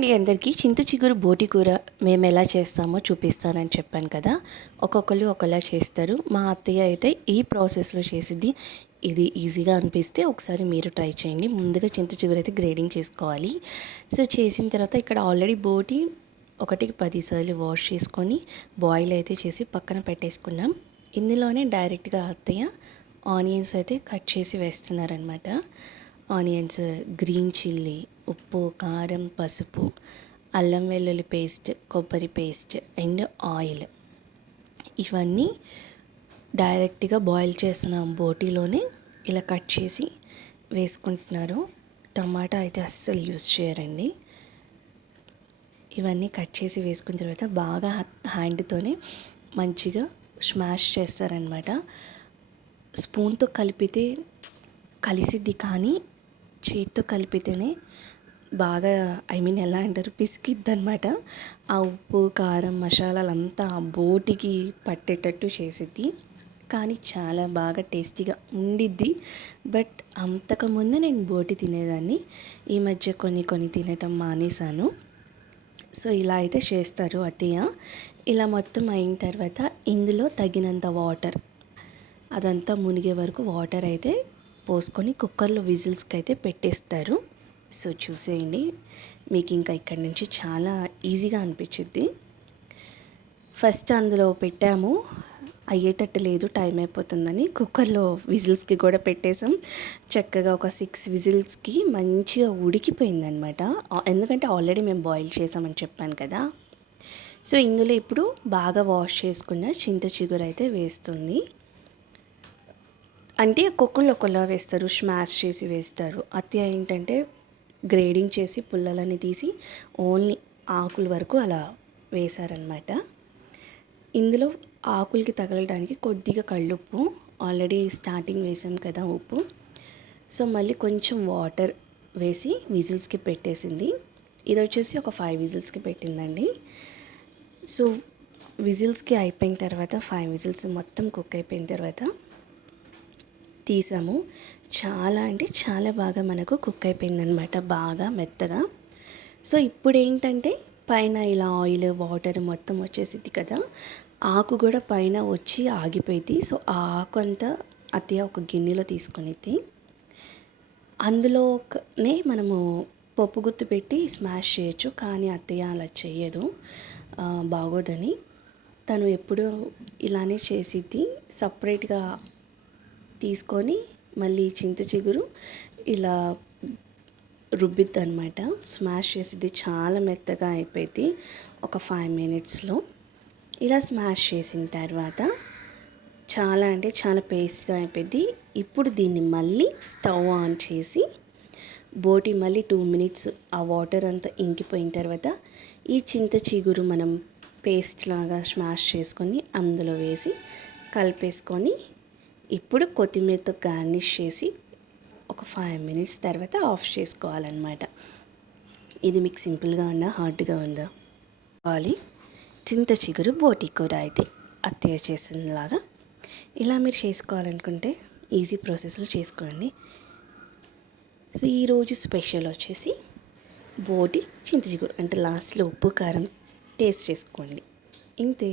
అండి అందరికీ చింత చిగురు బోటి కూర మేము ఎలా చేస్తామో చూపిస్తానని చెప్పాను కదా. ఒక్కొక్కరు ఒకలా చేస్తారు. మా అత్తయ్య అయితే ఈ ప్రాసెస్లో చేసిద్ది. ఇది ఈజీగా అనిపిస్తే ఒకసారి మీరు ట్రై చేయండి. ముందుగా చింత చిగురు అయితే గ్రేడింగ్ చేసుకోవాలి. సో చేసిన తర్వాత ఇక్కడ ఆల్రెడీ బోటి ఒకటికి పదిసార్లు వాష్ చేసుకొని బాయిల్ అయితే చేసి పక్కన పెట్టేసుకున్నాం. ఇందులోనే డైరెక్ట్గా అత్తయ్య ఆనియన్స్ అయితే కట్ చేసి వేస్తున్నారనమాట ఆనియన్స్ గ్రీన్ చిల్లీ ఉప్పు కారం పసుపు అల్లం వెల్లుల్లి పేస్ట్ కొబ్బరి పేస్ట్ అండ్ ఆయిల్. ఇవన్నీ డైరెక్ట్గా బాయిల్ చేసిన బోటీలోనే ఇలా కట్ చేసి వేసుకుంటున్నారు. టమాటా అయితే అస్సలు యూస్ చేయరండి. ఇవన్నీ కట్ చేసి వేసుకున్న తర్వాత బాగా హ్యాండ్తోనే మంచిగా స్మాష్ చేస్తారనమాట స్పూన్తో కలిపితే కలిసిద్ది కానీ చేతితో కలిపితేనే బాగా ఐ మీన్ ఎలా అంటారు? పిసికిద్ది అనమాట ఆ ఉప్పు కారం మసాలాలు అంతా బోటికి పట్టేటట్టు చేసిద్ది. కానీ చాలా బాగా టేస్టీగా ఉండిద్ది. బట్ అంతకుముందు నేను బోటి తినేదాన్ని. ఈ మధ్య కొన్ని కొన్ని తినటం మానేశాను. సో ఇలా అయితే చేస్తారు అత్తయ్య. ఇలా మొత్తం అయిన తర్వాత ఇందులో తగినంత వాటర్. అదంతా మునిగే వరకు వాటర్ అయితే పోసుకొని కుక్కర్లో విజిల్స్కి అయితే పెట్టేస్తారు. సో చూసేయండి. మీకు ఇంకా ఇక్కడి నుంచి చాలా ఈజీగా అనిపించింది ఫస్ట్ అందులో పెట్టాము. అయ్యేటట్టు లేదు టైం అయిపోతుందని కుక్కర్లో విజిల్స్కి కూడా పెట్టేసాం చక్కగా ఒక సిక్స్ విజిల్స్కి మంచిగా ఉడికిపోయిందనమాట ఎందుకంటే ఆల్రెడీ మేము బాయిల్ చేసామని చెప్పాను కదా. సో ఇందులో ఇప్పుడు బాగా వాష్ చేసుకున్న చింత చిగురు అయితే వేస్తుంది. అంటే ఒక్కొక్కళ్ళు ఒకలా వేస్తారు స్మాష్ చేసి వేస్తారు. అత్య ఏంటంటే గ్రేడింగ్ చేసి పుల్లలని తీసి ఓన్లీ ఆకుల వరకు అలా వేశారనమాట ఇందులో ఆకులకి తగలడానికి కొద్దిగా కళ్ళుప్పు ఆల్రెడీ స్టార్టింగ్ వేసాం కదా ఉప్పు. సో మళ్ళీ కొంచెం వాటర్ వేసి విజిల్స్కి పెట్టేసింది. ఇది వచ్చేసి ఒక ఫైవ్ విజిల్స్కి పెట్టిందండి. సో విజిల్స్కి అయిపోయిన తర్వాత ఫైవ్ విజిల్స్ మొత్తం కుక్ అయిపోయిన తర్వాత తీసాము. చాలా అంటే చాలా బాగా మనకు కుక్ అయిపోయిందనమాట బాగా మెత్తగా. సో ఇప్పుడు ఏంటంటే పైన ఇలా ఆయిల్ వాటర్ మొత్తం వచ్చేసింది కదా ఆకు కూడా పైన వచ్చి ఆగిపోయింది సో ఆ ఆకు అంతా అత్తయ్య ఒక గిన్నెలో తీసుకునేది అందులోనే మనము పప్పు గుత్తు పెట్టి స్మాష్ చేయొచ్చు కానీ అత్తయ్య అలా చేయదు బాగోదని. తను ఎప్పుడు ఇలానే చేసిద్ది. సపరేట్గా తీసుకొని మళ్ళీ చింత చిగురు ఇలా రుబ్బిద్ది అనమాట స్మాష్ చేసిద్ది. చాలా మెత్తగా అయిపోయింది ఒక ఫైవ్ మినిట్స్లో. ఇలా స్మాష్ చేసిన తర్వాత చాలా అంటే చాలా పేస్ట్గా అయిపోయింది ఇప్పుడు దీన్ని మళ్ళీ స్టవ్ ఆన్ చేసి బోటి మళ్ళీ టూ మినిట్స్ ఆ వాటర్ అంతా ఇంకిపోయిన తర్వాత ఈ చింత చిగురు మనం పేస్ట్ లాగా స్మాష్ చేసుకొని అందులో వేసి కలిపేసుకొని ఇప్పుడు కొత్తిమీరతో గార్నిష్ చేసి ఒక ఫైవ్ మినిట్స్ తర్వాత ఆఫ్ చేసుకోవాలన్నమాట. ఇది మీకు సింపుల్గా ఉందా హార్డ్గా ఉందా? కావాలి. చింత చిగురు బోటి కూర అయితే అత్తయ్య చేసినలాగా. ఇలా మీరు చేసుకోవాలనుకుంటే ఈజీ ప్రాసెస్లో చేసుకోండి. సో ఈరోజు స్పెషల్ వచ్చేసి బోటి చింత చిగురు అంటే లాస్ట్లో ఉప్పు కారం టేస్ట్ చేసుకోండి. ఇంతే.